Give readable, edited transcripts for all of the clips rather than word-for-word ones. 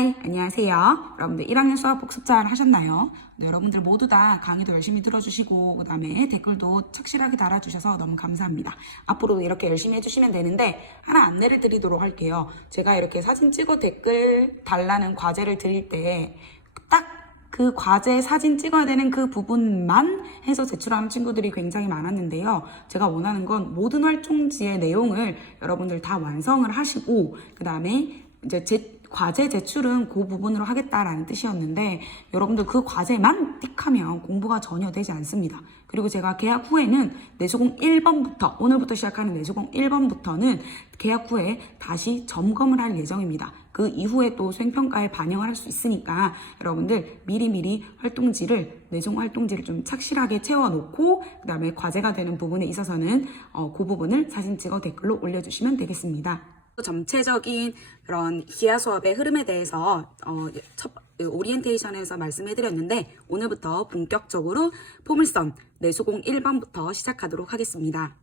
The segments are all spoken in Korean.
하이, 안녕하세요. 여러분들 1학년 수학 복습 잘 하셨나요? 네, 여러분들 모두 다 강의도 열심히 들어주시고 그 다음에 댓글도 착실하게 달아주셔서 너무 감사합니다. 앞으로도 이렇게 열심히 해주시면 되는데 하나 안내를 드리도록 할게요. 제가 이렇게 사진 찍어 댓글 달라는 과제를 드릴 때 딱 그 과제 사진 찍어야 되는 그 부분만 해서 제출하는 친구들이 굉장히 많았는데요. 제가 원하는 건 모든 활동지의 내용을 여러분들 다 완성을 하시고 그 다음에 이제 과제 제출은 그 부분으로 하겠다라는 뜻이었는데 여러분들 그 과제만 띡하면 공부가 전혀 되지 않습니다. 그리고 제가 개학 후에는 내수공 1번부터 오늘부터 시작하는 내수공 1번부터는 개학 후에 다시 점검을 할 예정입니다. 그 이후에 또 수행평가에 반영을 할 수 있으니까 여러분들 미리미리 내수공 활동지를 좀 착실하게 채워놓고 그 다음에 과제가 되는 부분에 있어서는 그 부분을 사진 찍어 댓글로 올려주시면 되겠습니다. 전체적인 그런 기하 수업의 흐름에 대해서 오리엔테이션에서 말씀해드렸는데 오늘부터 본격적으로 포물선 내수공 1번부터 시작하도록 하겠습니다.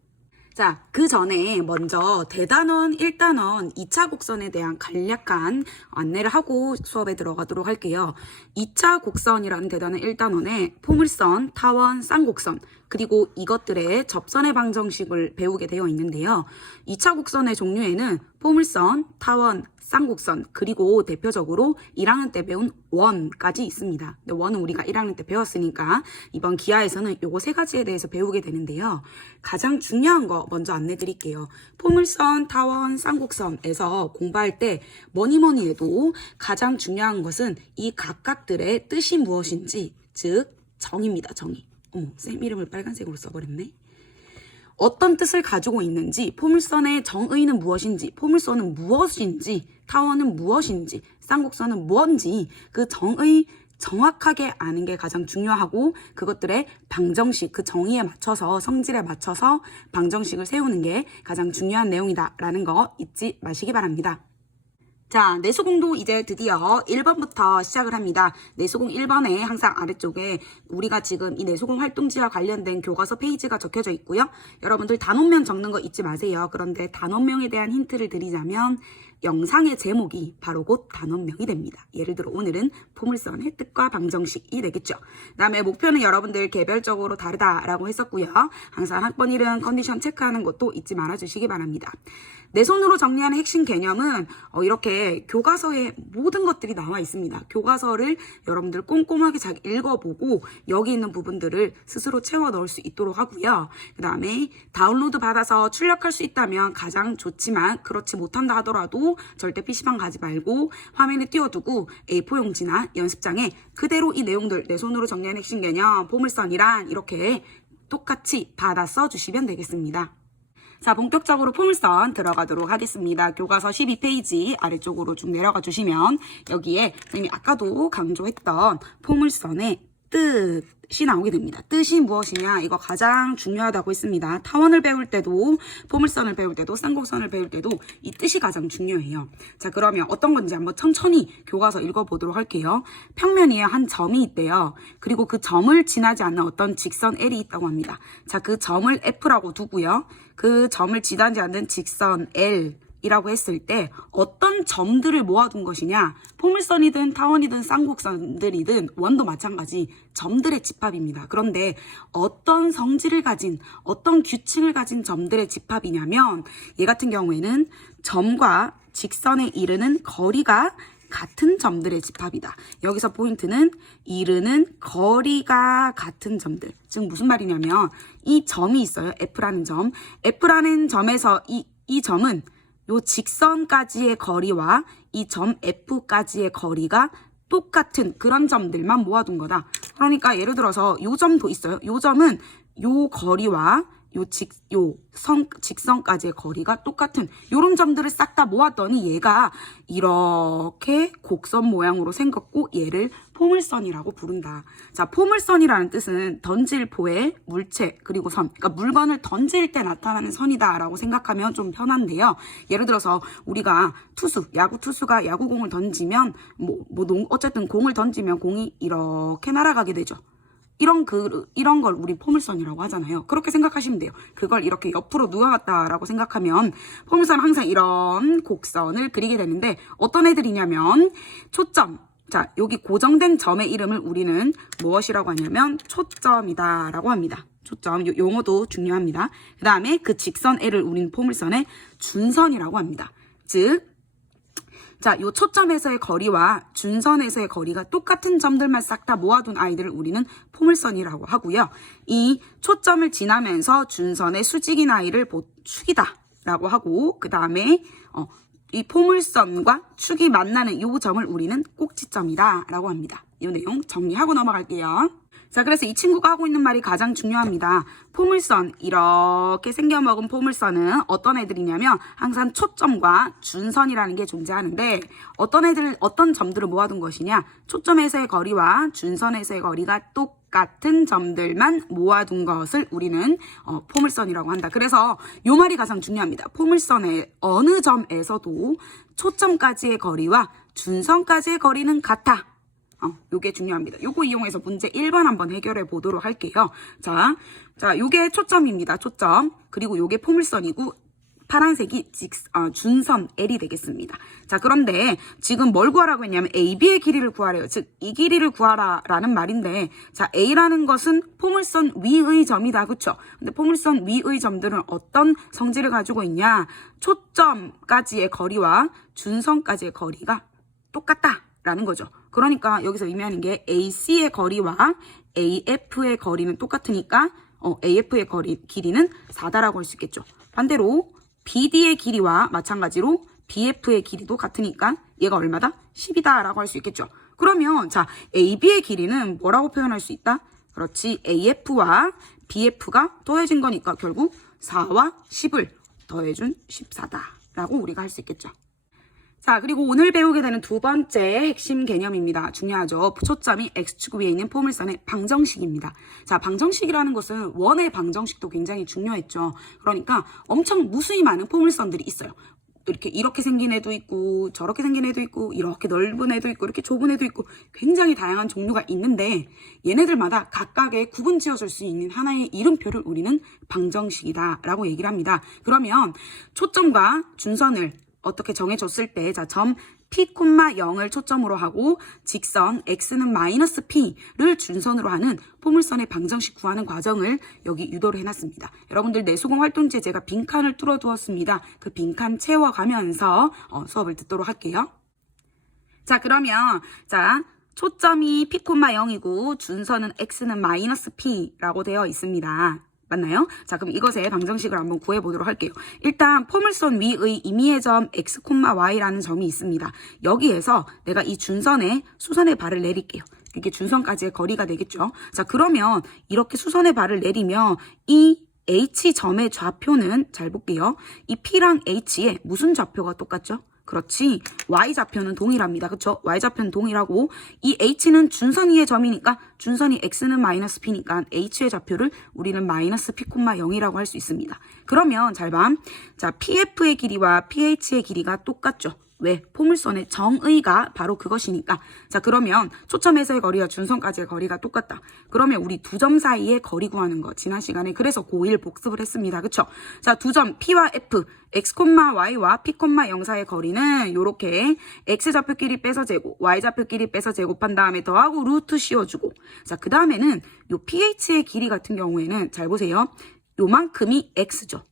자, 그 전에 먼저 대단원 1단원 2차 곡선에 대한 간략한 안내를 하고 수업에 들어가도록 할게요. 2차 곡선이라는 대단원 1단원에 포물선, 타원, 쌍곡선 그리고 이것들의 접선의 방정식을 배우게 되어 있는데요. 2차 곡선의 종류에는 포물선, 타원, 쌍곡선 그리고 대표적으로 1학년 때 배운 원까지 있습니다. 근데 원은 우리가 1학년 때 배웠으니까 이번 기하에서는 요거 세 가지에 대해서 배우게 되는데요. 가장 중요한 거 먼저 안내 드릴게요. 포물선, 타원, 쌍곡선에서 공부할 때 뭐니 해도 가장 중요한 것은 이 각각들의 뜻이 무엇인지 즉 정의입니다. 정의. 쌤 이름을 빨간색으로 써버렸네. 어떤 뜻을 가지고 있는지, 포물선의 정의는 무엇인지, 포물선은 무엇인지, 타원은 무엇인지, 쌍곡선은 무엇인지 그 정의 정확하게 아는 게 가장 중요하고 그것들의 방정식, 그 정의에 맞춰서 성질에 맞춰서 방정식을 세우는 게 가장 중요한 내용이다라는 거 잊지 마시기 바랍니다. 자, 내수공도 이제 드디어 1번부터 시작을 합니다. 내수공 1번에 항상 아래쪽에 우리가 지금 이 내수공 활동지와 관련된 교과서 페이지가 적혀져 있고요. 여러분들 단원명 적는 거 잊지 마세요. 그런데 단원명에 대한 힌트를 드리자면 영상의 제목이 바로 곧 단원명이 됩니다. 예를 들어 오늘은 포물선의 뜻과 방정식이 되겠죠. 그 다음에 목표는 여러분들 개별적으로 다르다라고 했었고요. 항상 학번 1은 컨디션 체크하는 것도 잊지 말아주시기 바랍니다. 내 손으로 정리하는 핵심 개념은 이렇게 교과서에 모든 것들이 나와 있습니다. 교과서를 여러분들 꼼꼼하게 잘 읽어보고 여기 있는 부분들을 스스로 채워 넣을 수 있도록 하고요. 그 다음에 다운로드 받아서 출력할 수 있다면 가장 좋지만 그렇지 못한다 하더라도 절대 PC방 가지 말고 화면에 띄워두고 A4 용지나 연습장에 그대로 이 내용들 내 손으로 정리하는 핵심 개념, 포물선이란 이렇게 똑같이 받아 써주시면 되겠습니다. 자, 본격적으로 포물선 들어가도록 하겠습니다. 교과서 12페이지 아래쪽으로 쭉 내려가 주시면 여기에 선생님이 아까도 강조했던 포물선의 뜻이 나오게 됩니다. 뜻이 무엇이냐? 이거 가장 중요하다고 했습니다. 타원을 배울 때도 포물선을 배울 때도 쌍곡선을 배울 때도 이 뜻이 가장 중요해요. 자, 그러면 어떤 건지 한번 천천히 교과서 읽어보도록 할게요. 평면 위에 한 점이 있대요. 그리고 그 점을 지나지 않는 어떤 직선 L이 있다고 합니다. 자, 그 점을 F라고 두고요. 그 점을 지나지 않는 직선 L 이라고 했을 때 어떤 점들을 모아둔 것이냐, 포물선이든 타원이든 쌍곡선들이든 원도 마찬가지 점들의 집합입니다. 그런데 어떤 성질을 가진 어떤 규칙을 가진 점들의 집합이냐면 얘 같은 경우에는 점과 직선에 이르는 거리가 같은 점들의 집합이다. 여기서 포인트는 이르는 거리가 같은 점들. 즉 무슨 말이냐면 이 점이 있어요. F라는 점. F라는 점에서 이 점은 요 직선까지의 거리와 이 점 F까지의 거리가 똑같은 그런 점들만 모아둔 거다. 그러니까 예를 들어서 요 점도 있어요. 요 점은 요 거리와 직선까지의 거리가 똑같은 요런 점들을 싹 다 모았더니 얘가 이렇게 곡선 모양으로 생겼고 얘를 포물선이라고 부른다. 자, 포물선이라는 뜻은 던질포의 물체 그리고 선, 그러니까 물건을 던질 때 나타나는 선이다라고 생각하면 좀 편한데요. 예를 들어서 우리가 야구 투수가 야구공을 던지면 어쨌든 공을 던지면 공이 이렇게 날아가게 되죠. 이런 걸 우리 포물선이라고 하잖아요. 그렇게 생각하시면 돼요. 그걸 이렇게 옆으로 누워갔다라고 생각하면 포물선은 항상 이런 곡선을 그리게 되는데 어떤 애들이냐면 초점. 자, 여기 고정된 점의 이름을 우리는 무엇이라고 하냐면 초점이다라고 합니다. 초점. 용어도 중요합니다. 그 다음에 그 직선 L을 우리는 포물선의 준선이라고 합니다. 즉, 자, 요 초점에서의 거리와 준선에서의 거리가 똑같은 점들만 싹 다 모아둔 아이들을 우리는 포물선이라고 하고요. 이 초점을 지나면서 준선의 수직인 아이를 축이다라고 하고, 그 다음에 이 포물선과 축이 만나는 이 점을 우리는 꼭지점이다라고 합니다. 이 내용 정리하고 넘어갈게요. 자, 그래서 이 친구가 하고 있는 말이 가장 중요합니다. 포물선, 이렇게 생겨먹은 포물선은 어떤 애들이냐면 항상 초점과 준선이라는 게 존재하는데 어떤 점들을 모아둔 것이냐? 초점에서의 거리와 준선에서의 거리가 똑같은 점들만 모아둔 것을 우리는 포물선이라고 한다. 그래서 이 말이 가장 중요합니다. 포물선의 어느 점에서도 초점까지의 거리와 준선까지의 거리는 같아. 요게 중요합니다. 요거 이용해서 문제 1번 한번 해결해 보도록 할게요. 자, 요게 초점입니다. 초점. 그리고 요게 포물선이고, 파란색이 준선 L이 되겠습니다. 자, 그런데 지금 뭘 구하라고 했냐면 AB의 길이를 구하래요. 즉, 이 길이를 구하라라는 말인데, 자, A라는 것은 포물선 위의 점이다. 그쵸? 근데 포물선 위의 점들은 어떤 성질을 가지고 있냐? 초점까지의 거리와 준선까지의 거리가 똑같다라는 거죠. 그러니까 여기서 의미하는 게 AC의 거리와 AF의 거리는 똑같으니까 AF의 길이는 4다라고 할 수 있겠죠. 반대로 BD의 길이와 마찬가지로 BF의 길이도 같으니까 얘가 얼마다? 10이다라고 할 수 있겠죠. 그러면 자, AB의 길이는 뭐라고 표현할 수 있다? 그렇지, AF와 BF가 더해진 거니까 결국 4와 10을 더해준 14다라고 우리가 할 수 있겠죠. 자, 그리고 오늘 배우게 되는 두 번째 핵심 개념입니다. 중요하죠. 초점이 X축 위에 있는 포물선의 방정식입니다. 자, 방정식이라는 것은 원의 방정식도 굉장히 중요했죠. 그러니까 엄청 무수히 많은 포물선들이 있어요. 이렇게 생긴 애도 있고, 저렇게 생긴 애도 있고, 이렇게 넓은 애도 있고, 이렇게 좁은 애도 있고, 굉장히 다양한 종류가 있는데, 얘네들마다 각각의 구분 지어줄 수 있는 하나의 이름표를 우리는 방정식이다라고 얘기를 합니다. 그러면 초점과 준선을 어떻게 정해줬을 때, 자, 점 P, 0을 초점으로 하고 직선 X는 마이너스 P를 준선으로 하는 포물선의 방정식 구하는 과정을 여기 유도를 해놨습니다. 여러분들 내수공 활동지에 제가 빈칸을 뚫어두었습니다. 그 빈칸 채워가면서 수업을 듣도록 할게요. 자, 그러면 자, 초점이 P, 0이고 준선은 X는 마이너스 P라고 되어 있습니다. 맞나요? 자, 그럼 이것의 방정식을 한번 구해보도록 할게요. 일단 포물선 위의 임의의 점 X, Y라는 점이 있습니다. 여기에서 내가 이 준선에 수선의 발을 내릴게요. 이게 준선까지의 거리가 되겠죠. 자, 그러면 이렇게 수선의 발을 내리면 이 H점의 좌표는, 잘 볼게요. 이 P랑 H의 무슨 좌표가 똑같죠? 그렇지, Y좌표는 동일합니다. 그쵸? Y좌표는 동일하고 이 H는 준선 위의 점이니까 준선이 X는 마이너스 P니까 H의 좌표를 우리는 마이너스 P, 0이라고 할 수 있습니다. 그러면 잘 봐. 자, PF의 길이와 PH의 길이가 똑같죠? 왜? 포물선의 정의가 바로 그것이니까. 자, 그러면 초점에서의 거리와 준선까지의 거리가 똑같다. 그러면 우리 두 점 사이의 거리 구하는 거 지난 시간에 그래서 고1 복습을 했습니다. 그쵸? 자, 두 점 P와 F, X, Y와 P, 0 사이의 거리는 요렇게 X좌표끼리 빼서 제곱, Y좌표끼리 빼서 제곱한 다음에 더하고 루트 씌워주고, 자, 그 다음에는 요 PH의 길이 같은 경우에는 잘 보세요. 요만큼이 X죠.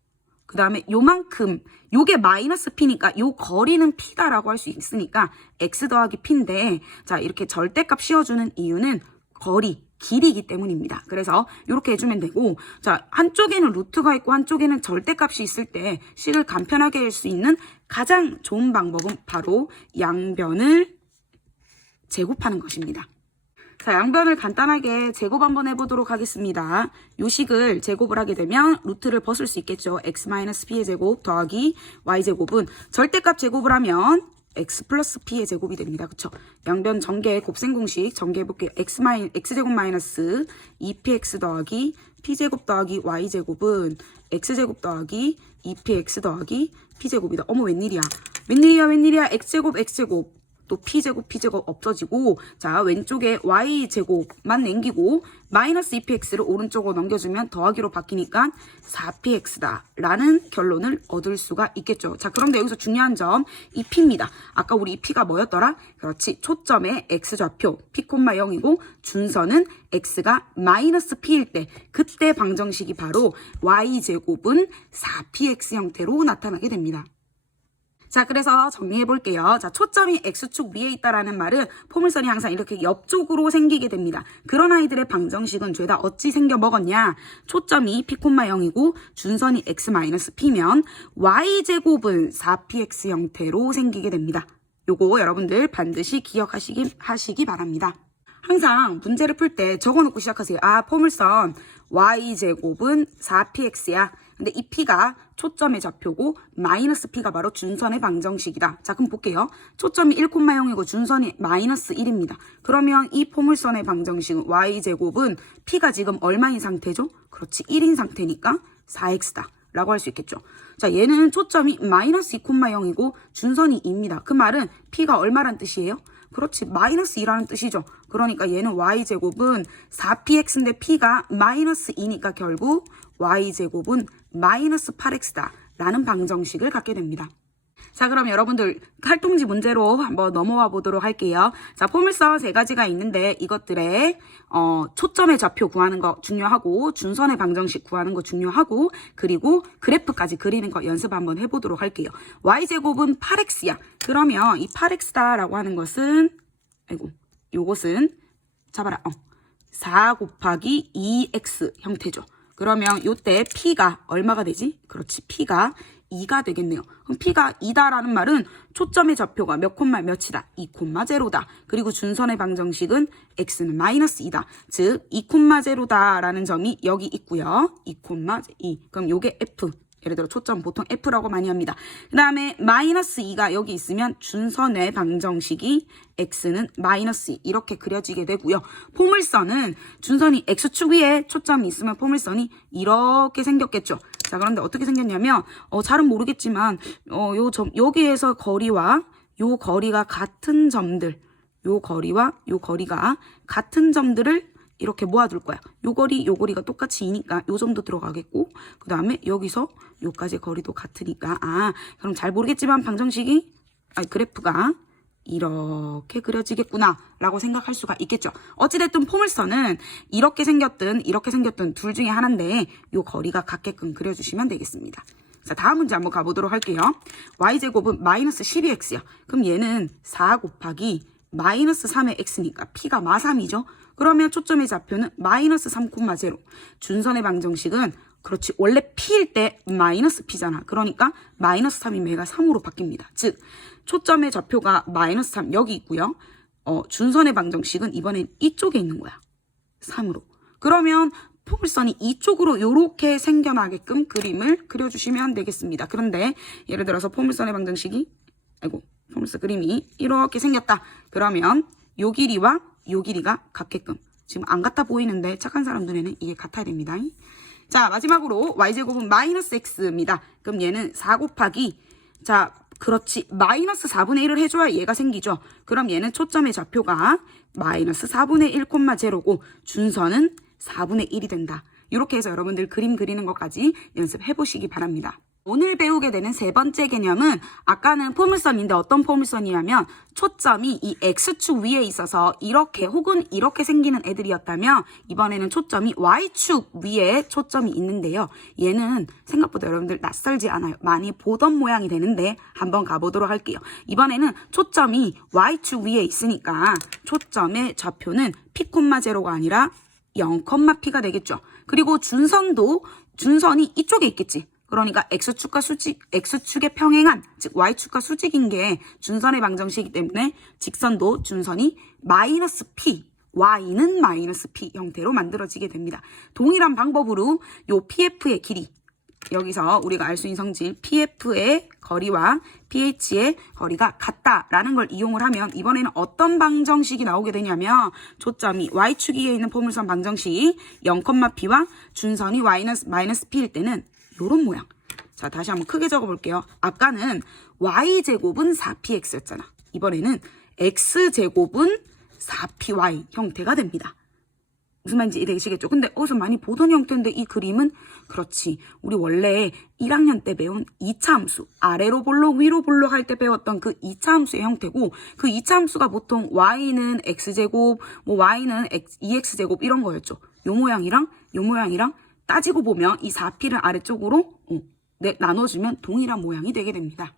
그 다음에 요만큼, 요게 마이너스 P니까 요 거리는 P다라고 할 수 있으니까 X 더하기 P인데, 자, 이렇게 절대값 씌워주는 이유는 거리, 길이기 때문입니다. 그래서 이렇게 해주면 되고, 자, 한쪽에는 루트가 있고 한쪽에는 절대값이 있을 때 식을 간편하게 할 수 있는 가장 좋은 방법은 바로 양변을 제곱하는 것입니다. 자, 양변을 간단하게 제곱 한번 해보도록 하겠습니다. 요 식을 제곱을 하게 되면 루트를 벗을 수 있겠죠. X-P의 제곱 더하기 Y제곱은 절대값 제곱을 하면 X 플러스 P의 제곱이 됩니다. 그쵸? 양변 전개 곱셈 공식 전개해볼게요. X제곱 마이너스 2PX 더하기 P제곱 더하기 Y제곱은 X제곱 더하기 2PX 더하기 P제곱이다. 어머, 웬일이야. 웬일이야. X제곱, X제곱. 또 P제곱 없어지고, 자, 왼쪽에 Y제곱만 남기고, 마이너스 2PX를 오른쪽으로 넘겨주면 더하기로 바뀌니까 4PX다. 라는 결론을 얻을 수가 있겠죠. 자, 그런데 여기서 중요한 점, 이 P입니다. 아까 우리 이 P가 뭐였더라? 그렇지. 초점의 X좌표, P, 0이고, 준선은 X가 마이너스 P일 때, 그때 방정식이 바로 Y제곱은 4PX 형태로 나타나게 됩니다. 자, 그래서 정리해 볼게요. 자, 초점이 X축 위에 있다라는 말은 포물선이 항상 이렇게 옆쪽으로 생기게 됩니다. 그런 아이들의 방정식은 죄다 어찌 생겨 먹었냐? 초점이 P, 0이고 준선이 X-P면 Y제곱은 4PX 형태로 생기게 됩니다. 요거 여러분들 반드시 기억하시기 바랍니다. 항상 문제를 풀 때 적어놓고 시작하세요. 아, 포물선 Y제곱은 4PX야. 근데 이 P가 초점의 좌표고 마이너스 P가 바로 준선의 방정식이다. 자, 그럼 볼게요. 초점이 1,0이고 준선이 마이너스 1입니다. 그러면 이 포물선의 방정식은 Y제곱은 P가 지금 얼마인 상태죠? 그렇지, 1인 상태니까 4X다. 라고 할 수 있겠죠. 자, 얘는 초점이 마이너스 2,0이고 준선이 2입니다. 그 말은 P가 얼마란 뜻이에요? 그렇지, 마이너스 2라는 뜻이죠. 그러니까 얘는 Y제곱은 4PX인데 P가 마이너스 2니까 결국 Y제곱은 마이너스 8X다 라는 방정식을 갖게 됩니다. 자, 그럼 여러분들 활동지 문제로 한번 넘어와 보도록 할게요. 자, 포물선 세 가지가 있는데 이것들의 초점의 좌표 구하는 거 중요하고 준선의 방정식 구하는 거 중요하고 그리고 그래프까지 그리는 거 연습 한번 해보도록 할게요. Y제곱은 8X야. 그러면 이 8X다라고 하는 것은 요것은 잡아라. 4 곱하기 2X 형태죠. 그러면 요때 P가 얼마가 되지? 그렇지, P가 2가 되겠네요. 그럼 P가 2다라는 말은 초점의 좌표가 몇 콤마 몇이다? 2,0다. 그리고 준선의 방정식은 X는 마이너스 2다. 즉 2,0다라는 점이 여기 있고요. 2,2. 그럼 요게 F. 예를 들어 초점 보통 F라고 많이 합니다. 그 다음에 마이너스 2가 여기 있으면 준선의 방정식이 X는 마이너스 2 이렇게 그려지게 되고요. 포물선은 준선이 X축 위에 초점이 있으면 포물선이 이렇게 생겼겠죠. 자, 그런데 어떻게 생겼냐면 잘은 모르겠지만 여기에서 거리와 요 거리가 같은 점들, 요 거리와 요 거리가 같은 점들을 이렇게 모아둘 거야. 요 거리가 똑같이 2니까 요 점도 들어가겠고, 그 다음에 여기서 요까지 거리도 같으니까, 그럼 잘 모르겠지만 방정식이, 그래프가 이렇게 그려지겠구나 라고 생각할 수가 있겠죠. 어찌됐든 포물선은 이렇게 생겼든 둘 중에 하나인데 요 거리가 같게끔 그려주시면 되겠습니다. 자, 다음 문제 한번 가보도록 할게요. Y제곱은 마이너스 12X야. 그럼 얘는 4 곱하기 마이너스 3의 X니까 P가 마3이죠. 그러면 초점의 좌표는 마이너스 3,0. 준선의 방정식은 그렇지, 원래 P일 때 마이너스 P잖아. 그러니까 마이너스 3이면 얘가 3으로 바뀝니다. 즉 초점의 좌표가 마이너스 3 여기 있고요. 준선의 방정식은 이번엔 이쪽에 있는 거야. 3으로. 그러면 포물선이 이쪽으로 이렇게 생겨나게끔 그림을 그려주시면 되겠습니다. 그런데 예를 들어서 포물선의 방정식이 포물선 그림이 이렇게 생겼다. 그러면 요 길이와 요 길이가 같게끔, 지금 안 같아 보이는데 착한 사람 눈에는 이게 같아야 됩니다. 자, 마지막으로 Y제곱은 마이너스 X입니다. 그럼 얘는 4 곱하기, 자, 그렇지, 마이너스 4분의 1을 해줘야 얘가 생기죠. 그럼 얘는 초점의 좌표가 마이너스 4분의 1,0고 준선은 4분의 1이 된다. 이렇게 해서 여러분들 그림 그리는 것까지 연습해 보시기 바랍니다. 오늘 배우게 되는 세 번째 개념은 아까는 포물선인데 어떤 포물선이냐면 초점이 이 X축 위에 있어서 이렇게 혹은 이렇게 생기는 애들이었다면 이번에는 초점이 Y축 위에 초점이 있는데요. 얘는 생각보다 여러분들 낯설지 않아요. 많이 보던 모양이 되는데 한번 가보도록 할게요. 이번에는 초점이 Y축 위에 있으니까 초점의 좌표는 P,0가 아니라 0,P가 되겠죠. 그리고 준선이 이쪽에 있겠지. 그러니까 X축의 평행한, 즉 Y축과 수직인 게 준선의 방정식이기 때문에 직선도 준선이 마이너스 P, Y는 마이너스 P 형태로 만들어지게 됩니다. 동일한 방법으로 요 PF의 길이, 여기서 우리가 알 수 있는 성질 PF의 거리와 PH의 거리가 같다라는 걸 이용을 하면 이번에는 어떤 방정식이 나오게 되냐면 초점이 Y축 위에 있는 포물선 방정식 0,P와 준선이 마이너스 P일 때는 요런 모양. 자, 다시 한번 크게 적어볼게요. 아까는 Y제곱은 4PX였잖아. 이번에는 x제곱은 4py 형태가 됩니다. 무슨 말인지 이해되시겠죠? 근데 어디서 많이 보던 형태인데 이 그림은 그렇지. 우리 원래 1학년 때 배운 2차 함수, 아래로 볼록 위로 볼록 할 때 배웠던 그 2차 함수의 형태고 그 2차 함수가 보통 y는 x제곱, 뭐 y는 2x제곱 이런 거였죠. 요 모양이랑 요 모양이랑 따지고 보면 이 4p를 아래쪽으로 나눠주면 동일한 모양이 되게 됩니다.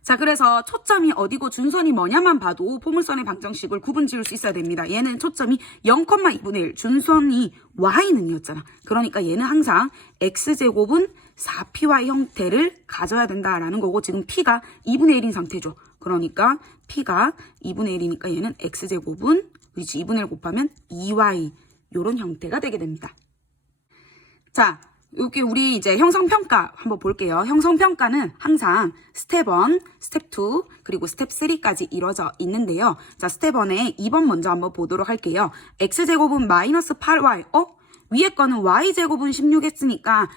자, 그래서 초점이 어디고 준선이 뭐냐만 봐도 포물선의 방정식을 구분 지을 수 있어야 됩니다. 얘는 초점이 0,2분의 1, 준선이 y는이었잖아. 그러니까 얘는 항상 x제곱은 4py 형태를 가져야 된다라는 거고 지금 p가 2분의 1인 상태죠. 그러니까 p가 2분의 1이니까 얘는 x제곱은 2분의 1 곱하면 2y 요런 형태가 되게 됩니다. 자, 여기 우리 이제 형성평가 한번 볼게요. 형성평가는 항상 스텝 1, 스텝 2, 그리고 스텝 3까지 이루어져 있는데요. 자, 스텝 1에 2번 먼저 한번 보도록 할게요. x제곱은 마이너스 8y. 위에 거는 y제곱은 16 했으니까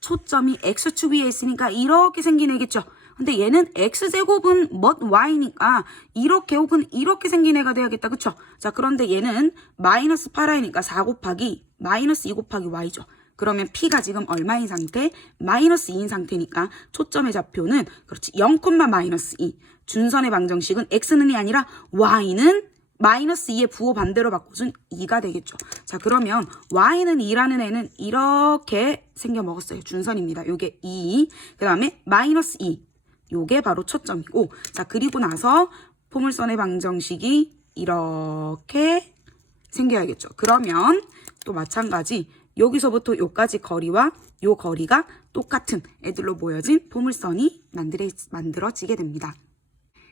초점이 x축 위에 있으니까 이렇게 생긴 애겠죠. 근데 얘는 x제곱은 뭐 y니까 이렇게 혹은 이렇게 생긴 애가 돼야겠다. 그쵸? 자, 그런데 얘는 마이너스 8y니까 4 곱하기 마이너스 2 곱하기 y죠. 그러면 p가 지금 얼마인 상태? 마이너스 2인 상태니까 초점의 좌표는 그렇지 0,-2. 준선의 방정식은 x는이 아니라 y는 마이너스 2의 부호 반대로 바꿔준 2가 되겠죠. 자, 그러면 y는 2라는 애는 이렇게 생겨 먹었어요. 준선입니다. 요게 2. 그 다음에 마이너스 2. 요게 바로 초점이고, 자, 그리고 나서 포물선의 방정식이 이렇게 생겨야겠죠. 그러면 또 마찬가지 여기서부터 요까지 거리와 요 거리가 똑같은 애들로 모여진 포물선이 만들어지게 됩니다.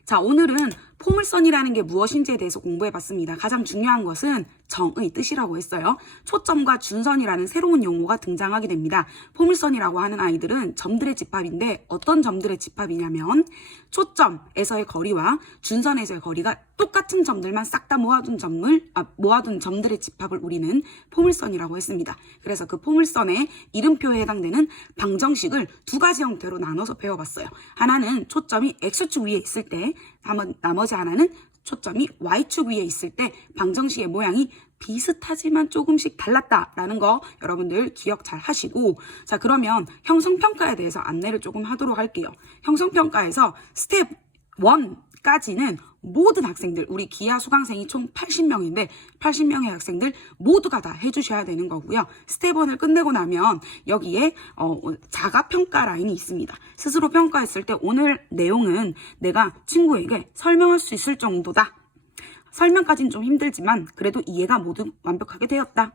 자, 오늘은 포물선이라는 게 무엇인지에 대해서 공부해봤습니다. 가장 중요한 것은 정의 뜻이라고 했어요. 초점과 준선이라는 새로운 용어가 등장하게 됩니다. 포물선이라고 하는 아이들은 점들의 집합인데 어떤 점들의 집합이냐면 초점에서의 거리와 준선에서의 거리가 똑같은 점들만 싹 다 모아둔 점들의 집합을 우리는 포물선이라고 했습니다. 그래서 그 포물선의 이름표에 해당되는 방정식을 두 가지 형태로 나눠서 배워봤어요. 하나는 초점이 x축 위에 있을 때, 나머지 하나는 초점이 y축 위에 있을 때 방정식의 모양이 비슷하지만 조금씩 달랐다라는 거 여러분들 기억 잘 하시고, 자, 그러면 형성평가에 대해서 안내를 조금 하도록 할게요. 형성평가에서 스텝 1까지는 모든 학생들, 우리 기하 수강생이 총 80명인데 80명의 학생들 모두가 다 해주셔야 되는 거고요. 스텝 1을 끝내고 나면 여기에 자가평가 라인이 있습니다. 스스로 평가했을 때 오늘 내용은 내가 친구에게 설명할 수 있을 정도다. 설명까지는 좀 힘들지만 그래도 이해가 모두 완벽하게 되었다.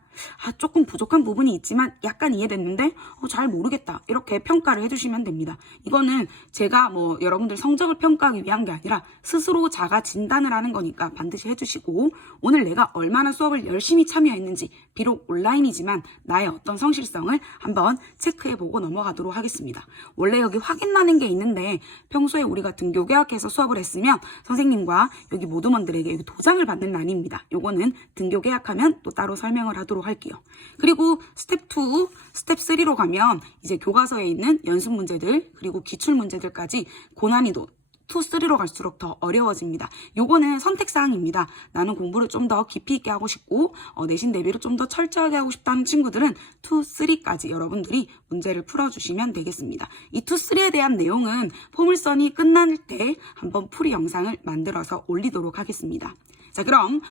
조금 부족한 부분이 있지만 약간 이해됐는데 잘 모르겠다. 이렇게 평가를 해주시면 됩니다. 이거는 제가 여러분들 성적을 평가하기 위한 게 아니라 스스로 자가 진단을 하는 거니까 반드시 해주시고, 오늘 내가 얼마나 수업을 열심히 참여했는지 비록 온라인이지만 나의 어떤 성실성을 한번 체크해보고 넘어가도록 하겠습니다. 원래 여기 확인란인 게 있는데 평소에 우리가 등교 계약해서 수업을 했으면 선생님과 여기 모두먼들에게 여기 도장을 받는 란입니다. 요거는 등교 계약하면 또 따로 설명을 하도록 할게요. 그리고 스텝 2, 스텝 3로 가면 이제 교과서에 있는 연습 문제들 그리고 기출 문제들까지 고난이도 2, 3로 갈수록 더 어려워집니다. 요거는 선택사항입니다. 나는 공부를 좀 더 깊이 있게 하고 싶고 내신 대비를 좀 더 철저하게 하고 싶다는 친구들은 2, 3까지 여러분들이 문제를 풀어주시면 되겠습니다. 이 2, 3에 대한 내용은 포물선이 끝날 때 한번 풀이 영상을 만들어서 올리도록 하겠습니다. 자, 그럼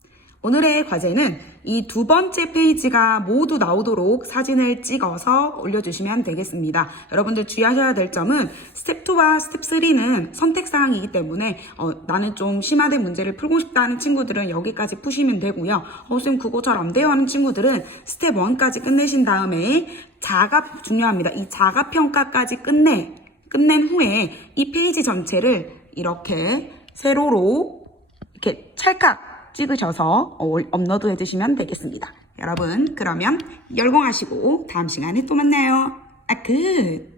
오늘의 과제는 이 두 번째 페이지가 모두 나오도록 사진을 찍어서 올려주시면 되겠습니다. 여러분들 주의하셔야 될 점은 스텝 2와 스텝 3는 선택사항이기 때문에 나는 좀 심화된 문제를 풀고 싶다는 친구들은 여기까지 푸시면 되고요. 선생님 그거 잘 안 돼요 하는 친구들은 스텝 1까지 끝내신 다음에 중요합니다. 이 자가평가까지 끝낸 후에 이 페이지 전체를 이렇게 세로로 이렇게 찰칵 찍으셔서 업로드 해주시면 되겠습니다. 여러분, 그러면 열공하시고 다음 시간에 또 만나요. 끝!